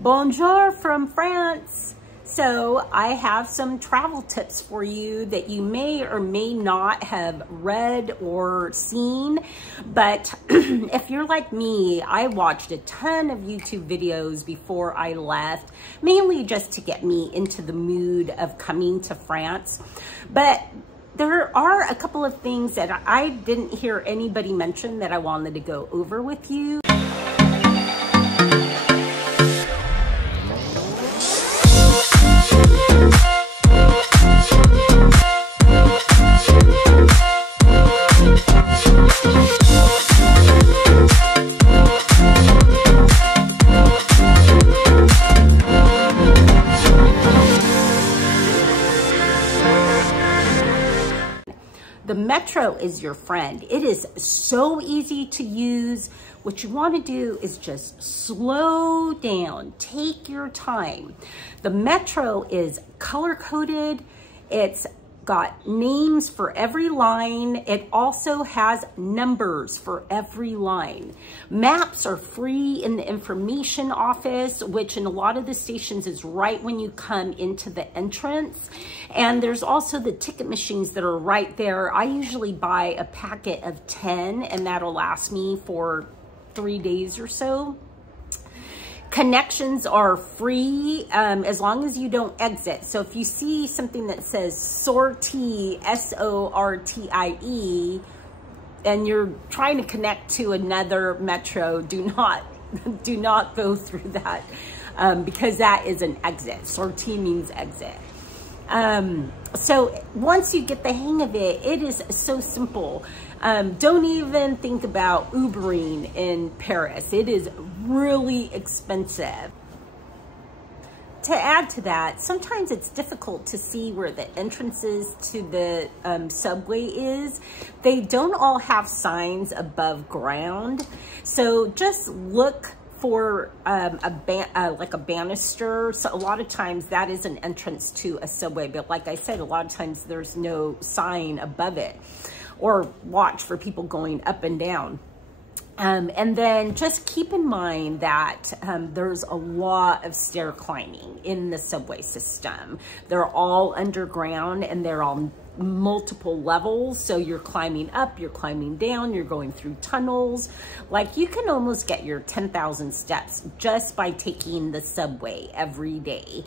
Bonjour from France. So I have some travel tips for you that you may or may not have read or seen. But if you're like me, I watched a ton of YouTube videos before I left, mainly just to get me into the mood of coming to France. But there are a couple of things that I didn't hear anybody mention that I wanted to go over with you. The metro is your friend. It is so easy to use. What you want to do is just slow down, take your time. The metro is color-coded. It's got names for every line. It also has numbers for every line. Maps are free in the information office, which in a lot of the stations is right when you come into the entrance. And there's also the ticket machines that are right there. I usually buy a packet of 10 and that'll last me for 3 days or so. Connections are free as long as you don't exit. So if you see something that says sortie, S-O-R-T-I-E, and you're trying to connect to another metro, do not go through that because that is an exit. Sortie means exit. So once you get the hang of it, it is so simple. Don't even think about Ubering in Paris. It is really expensive. To add to that, sometimes it's difficult to see where the entrances to the subway is. They don't all have signs above ground. So just look for like a banister. So a lot of times that is an entrance to a subway, but like I said, a lot of times there's no sign above it. Or watch for people going up and down. And then just keep in mind that there's a lot of stair climbing in the subway system. They're all underground and they're all multiple levels. So you're climbing up, you're climbing down, you're going through tunnels. Like you can almost get your 10,000 steps just by taking the subway every day.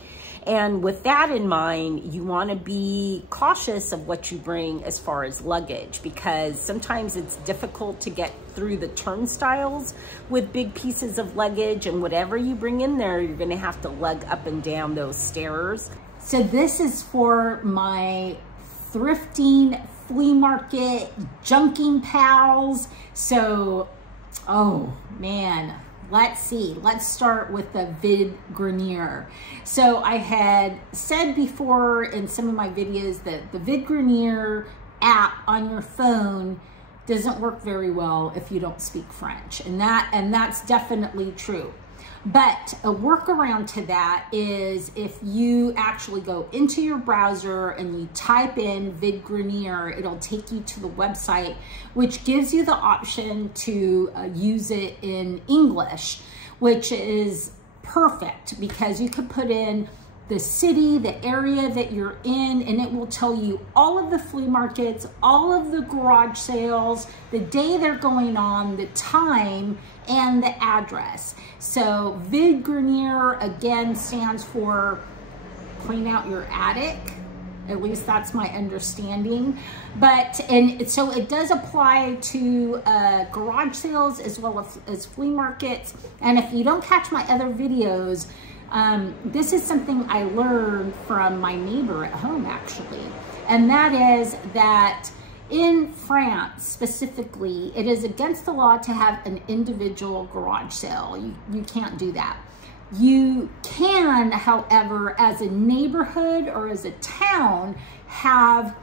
And with that in mind, you want to be cautious of what you bring as far as luggage, because sometimes it's difficult to get through the turnstiles with big pieces of luggage, and whatever you bring in there, you're going to have to lug up and down those stairs. So this is for my thrifting, flea market, junking pals. So, oh man. Let's see, let's start with the vide grenier. So I had said before in some of my videos that the vide grenier app on your phone doesn't work very well if you don't speak French. And that's definitely true. But a workaround to that is if you actually go into your browser and you type in vide grenier, it'll take you to the website, which gives you the option to use it in English, which is perfect because you could put in the city, the area that you're in, and it will tell you all of the flea markets, all of the garage sales, the day they're going on, the time, and the address. So vide grenier again stands for clean out your attic. At least that's my understanding. And so it does apply to garage sales as well as flea markets. And if you don't catch my other videos, this is something I learned from my neighbor at home actually. And that is that in France specifically, it is against the law to have an individual garage sale. You can't do that. You can, however, as a neighborhood or as a town, have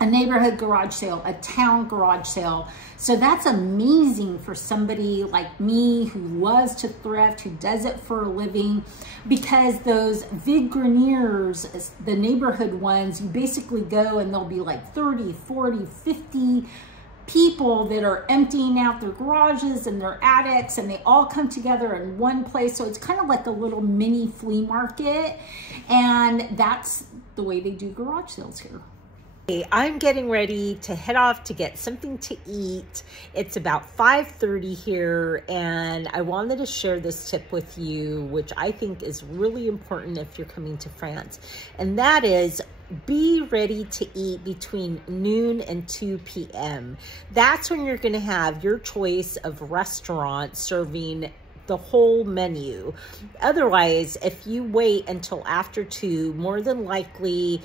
a neighborhood garage sale, a town garage sale. So that's amazing for somebody like me who loves to thrift, who does it for a living, because those vide greniers, the neighborhood ones, you basically go and they'll be like 30, 40, 50 people that are emptying out their garages and their attics, and they all come together in one place. So it's kind of like a little mini flea market, and that's the way they do garage sales here. I'm getting ready to head off to get something to eat. It's about 5:30 here, and I wanted to share this tip with you, which I think is really important if you're coming to France. And that is, be ready to eat between noon and 2 p.m. That's when you're gonna have your choice of restaurants serving the whole menu. Otherwise, if you wait until after 2, more than likely,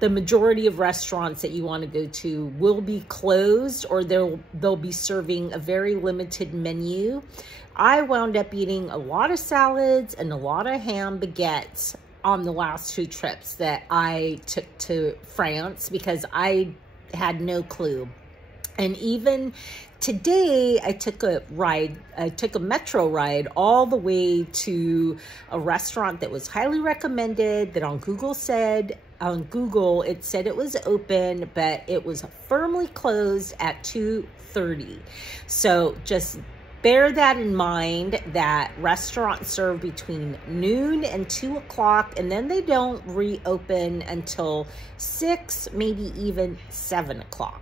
the majority of restaurants that you want to go to will be closed, or they'll be serving a very limited menu. I wound up eating a lot of salads and a lot of ham baguettes on the last 2 trips that I took to France because I had no clue. And even today, I took a metro ride all the way to a restaurant that was highly recommended, that on Google it said it was open, but it was firmly closed at 2:30. So just bear that in mind, that restaurants serve between noon and 2 o'clock, and then they don't reopen until 6, maybe even 7 o'clock.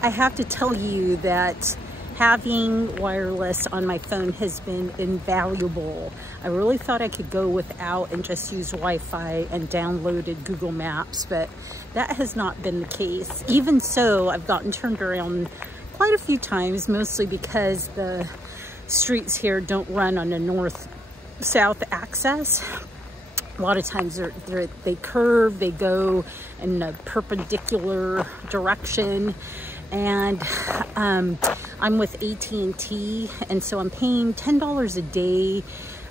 I have to tell you that having wireless on my phone has been invaluable. I really thought I could go without and just use Wi-Fi and downloaded Google Maps, but that has not been the case. Even so, I've gotten turned around quite a few times, mostly because the streets here don't run on a north-south axis. A lot of times they curve, they go in a perpendicular direction. And I'm with AT&T, and so I'm paying $10 a day.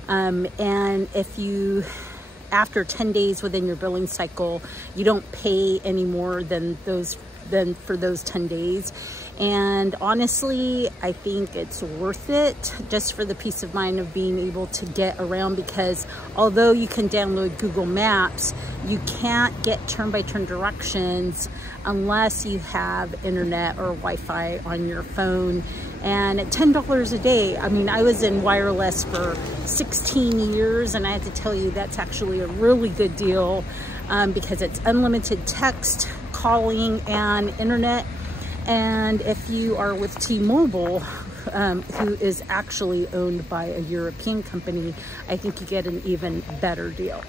And if you, after 10 days within your billing cycle, you don't pay any more than for those 10 days. And honestly, I think it's worth it just for the peace of mind of being able to get around, because although you can download Google Maps, you can't get turn-by-turn directions unless you have internet or Wi-Fi on your phone. And at $10 a day, I mean, I was in wireless for 16 years, and I have to tell you, that's actually a really good deal because it's unlimited text, calling, and internet. And if you are with T-Mobile, who is actually owned by a European company, I think you get an even better deal.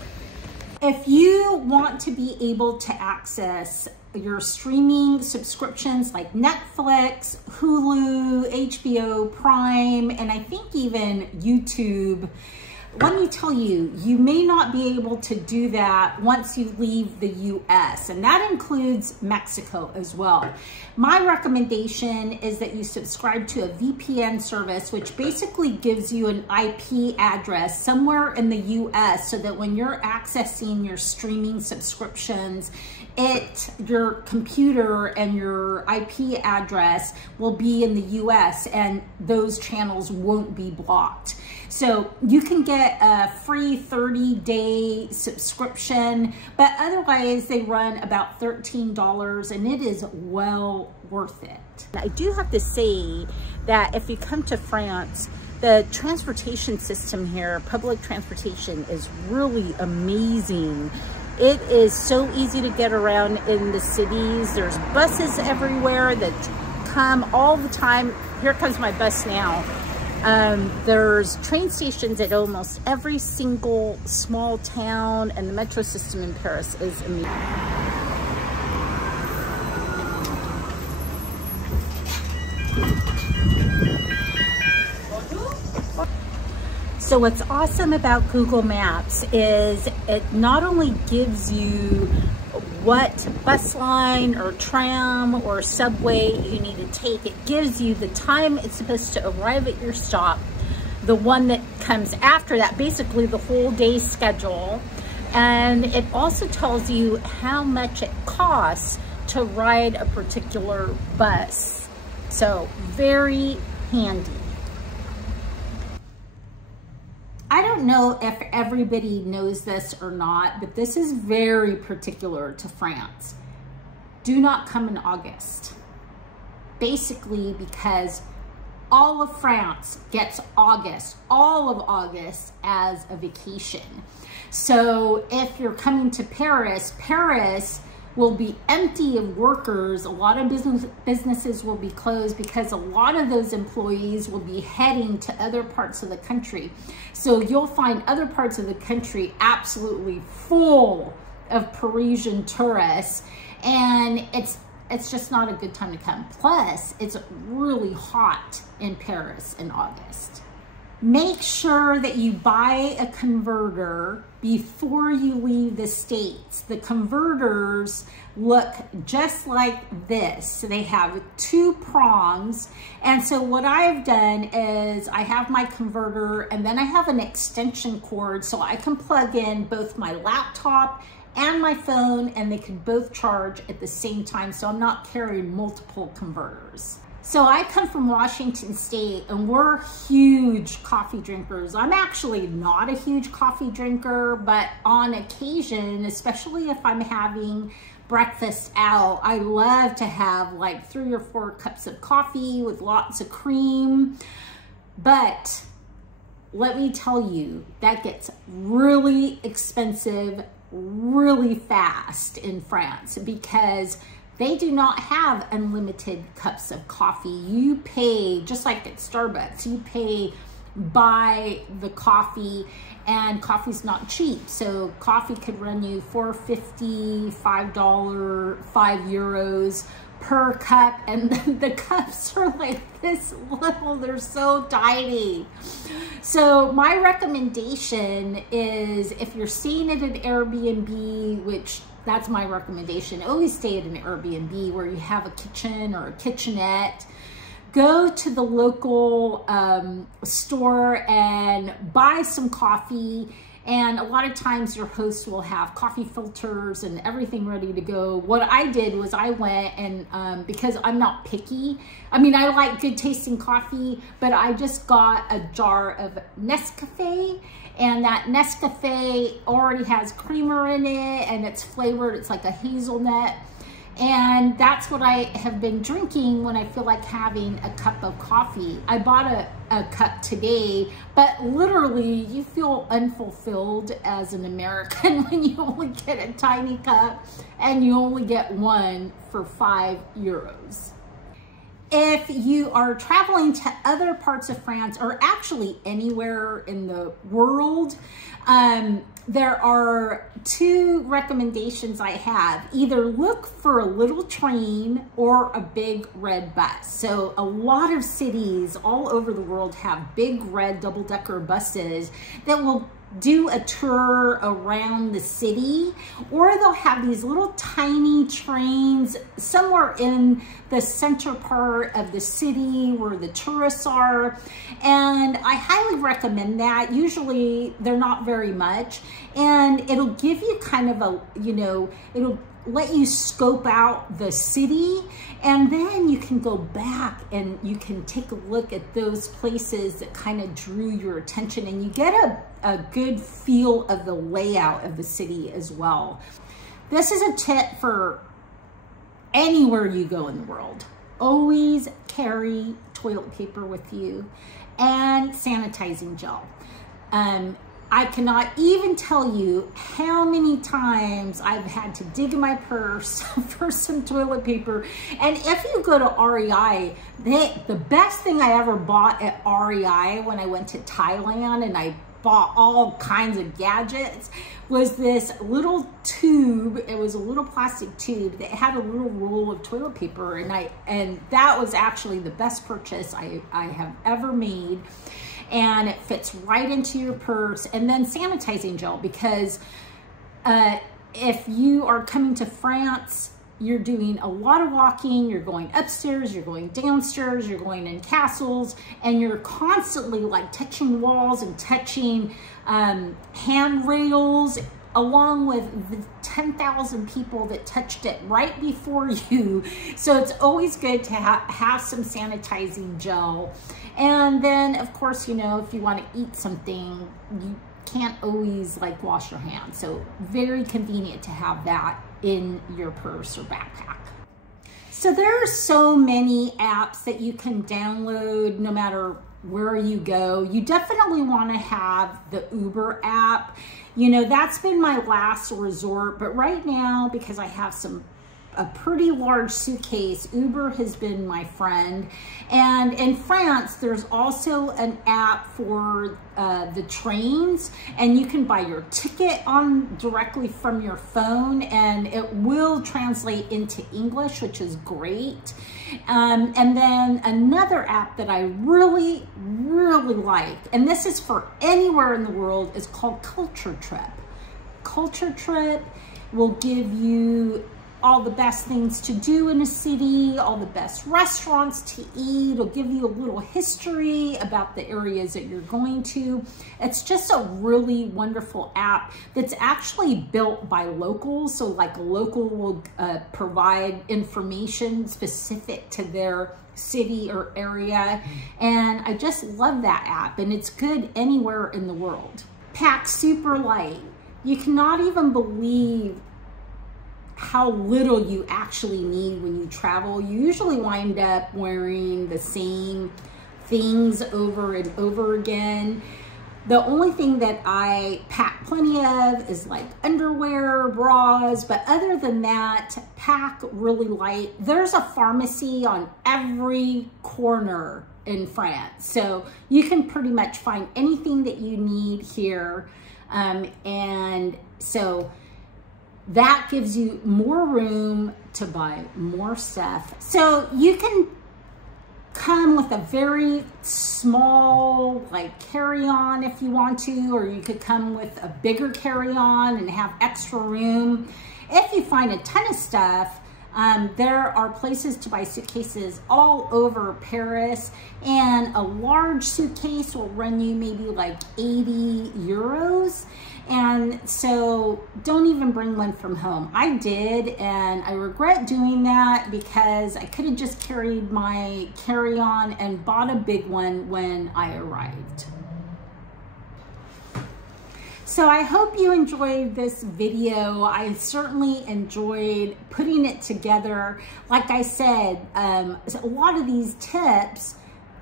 If you want to be able to access your streaming subscriptions like Netflix, Hulu, HBO, Prime, and I think even YouTube, let me tell you, you may not be able to do that once you leave the US, and that includes Mexico as well. My recommendation is that you subscribe to a VPN service, which basically gives you an IP address somewhere in the US, so that when you're accessing your streaming subscriptions, your computer and your IP address will be in the US, and those channels won't be blocked. So you can get a free 30-day subscription, but otherwise they run about $13, and it is well worth it. I do have to say that if you come to France, the transportation system here, public transportation, is really amazing. It is so easy to get around in the cities. There's buses everywhere that come all the time. Here comes my bus now. There's train stations at almost every single small town, and the metro system in Paris is amazing. So what's awesome about Google Maps is it not only gives you what bus line or tram or subway you need to take, it gives you the time it's supposed to arrive at your stop, the one that comes after that, basically the whole day schedule. And it also tells you how much it costs to ride a particular bus. So very handy. I don't know if everybody knows this or not, but this is very particular to France. do not come in August. Basically because all of France gets August, all of August as a vacation. So if you're coming to Paris, Paris will be empty of workers. A lot of businesses will be closed because a lot of those employees will be heading to other parts of the country. So you'll find other parts of the country absolutely full of Parisian tourists, and it's just not a good time to come. Plus, it's really hot in Paris in August. Make sure that you buy a converter before you leave the States. The converters look just like this. So they have 2 prongs. And so what I've done is I have my converter and then I have an extension cord so I can plug in both my laptop and my phone, and they can both charge at the same time, so I'm not carrying multiple converters. So I come from Washington State, and we're huge coffee drinkers. I'm actually not a huge coffee drinker, but on occasion, especially if I'm having breakfast out, I love to have like 3 or 4 cups of coffee with lots of cream. But let me tell you, that gets really expensive really fast in France because they do not have unlimited cups of coffee. You pay, just like at Starbucks, you pay by the coffee, and coffee's not cheap. So coffee could run you $4.50, $5, €5 per cup, and the cups are like this little, they're so tiny. So my recommendation is, if you're staying at an Airbnb, which that's my recommendation, always stay at an Airbnb where you have a kitchen or a kitchenette. Go to the local store and buy some coffee. And a lot of times your host will have coffee filters and everything ready to go. What I did was I went and, because I'm not picky, I mean, I like good tasting coffee, but I just got a jar of Nescafe, and that Nescafe already has creamer in it and it's flavored, it's like a hazelnut. And that's what I have been drinking when I feel like having a cup of coffee. I bought a cup today, but literally you feel unfulfilled as an American when you only get a tiny cup and you only get one for €5. If you are traveling to other parts of France, or actually anywhere in the world, there are 2 recommendations I have. Either look for a little train or a big red bus. So a lot of cities all over the world have big red double-decker buses that will do a tour around the city, or they'll have these little tiny trains somewhere in the center part of the city where the tourists are, and I highly recommend that. Usually they're not very much, and it'll give you kind of a, you know, it'll let you scope out the city, and then you can go back and you can take a look at those places that kind of drew your attention, and you get a good feel of the layout of the city as well. This is a tip for anywhere you go in the world. Always carry toilet paper with you and sanitizing gel. I cannot even tell you how many times I've had to dig in my purse for some toilet paper. And if you go to REI, the best thing I ever bought at REI when I went to Thailand and I bought all kinds of gadgets was this little tube. It was a little plastic tube that had a little roll of toilet paper, and that was actually the best purchase I have ever made. And it fits right into your purse. And then sanitizing gel, because if you are coming to France, you're doing a lot of walking, you're going upstairs, you're going downstairs, you're going in castles, and you're constantly like touching walls and touching handrails, along with the 10,000 people that touched it right before you. So it's always good to have some sanitizing gel. And then of course, you know, if you want to eat something, you can't always like wash your hands. So very convenient to have that in your purse or backpack. So there are so many apps that you can download no matter where you go. You definitely want to have the Uber app. You know, that's been my last resort, but right now, because I have a pretty large suitcase, Uber has been my friend. And in France, there's also an app for the trains, and you can buy your ticket directly from your phone, and it will translate into English, which is great. And then another app that I really, really like, and this is for anywhere in the world, is called Culture Trip. Culture Trip will give you all the best things to do in a city, all the best restaurants to eat. It'll give you a little history about the areas that you're going to. It's just a really wonderful app that's actually built by locals. So like a local will provide information specific to their city or area. And I just love that app, and it's good anywhere in the world. Pack super light. You cannot even believe how little you actually need when you travel. You usually wind up wearing the same things over and over again. The only thing that I pack plenty of is like underwear, bras, but other than that, pack really light. There's a pharmacy on every corner in France, so you can pretty much find anything that you need here. And so that gives you more room to buy more stuff. So you can come with a very small like carry-on if you want to, or you could come with a bigger carry-on and have extra room. If you find a ton of stuff, there are places to buy suitcases all over Paris, and a large suitcase will run you maybe like 80 euros. And so don't even bring one from home. I did, and I regret doing that because I could have just carried my carry-on and bought a big one when I arrived. So I hope you enjoyed this video. I certainly enjoyed putting it together. Like I said, a lot of these tips,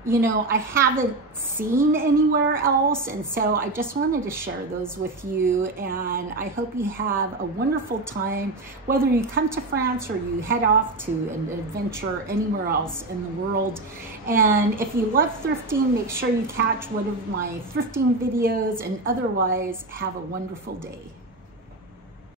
you know, I haven't seen anywhere else, and so I just wanted to share those with you, and I hope you have a wonderful time, whether you come to France or you head off to an adventure anywhere else in the world. And if you love thrifting, make sure you catch one of my thrifting videos, and otherwise, have a wonderful day.